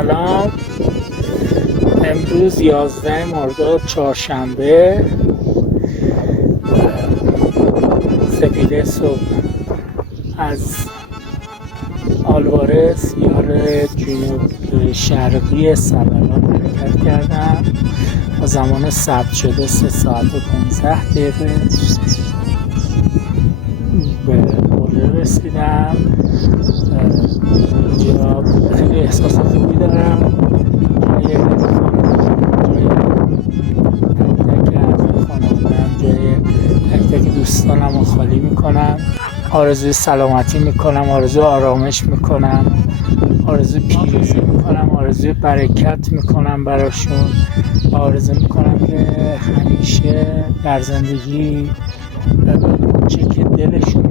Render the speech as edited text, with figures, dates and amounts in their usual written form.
سلام. امروز 11 مرداد چهارشنبه، سپیده صبح از آلوارس یار جنوب شرقی سبلان حرکت کردم. با زمان ثبت شده 3 ساعت و 15 دقیقه به قله رسیدم. اینجا خیلی احساس خوبی دارم. جای تک اعضای خانواده‌ام، جای تک تک دوستانم رو خالی میکنم. آرزوی سلامتی میکنم، آرزوی آرامش میکنم، آرزوی پیروزی میکنم، آرزوی برکت میکنم براشون. آرزو میکنم که همیشه در زندگی چه که دلشون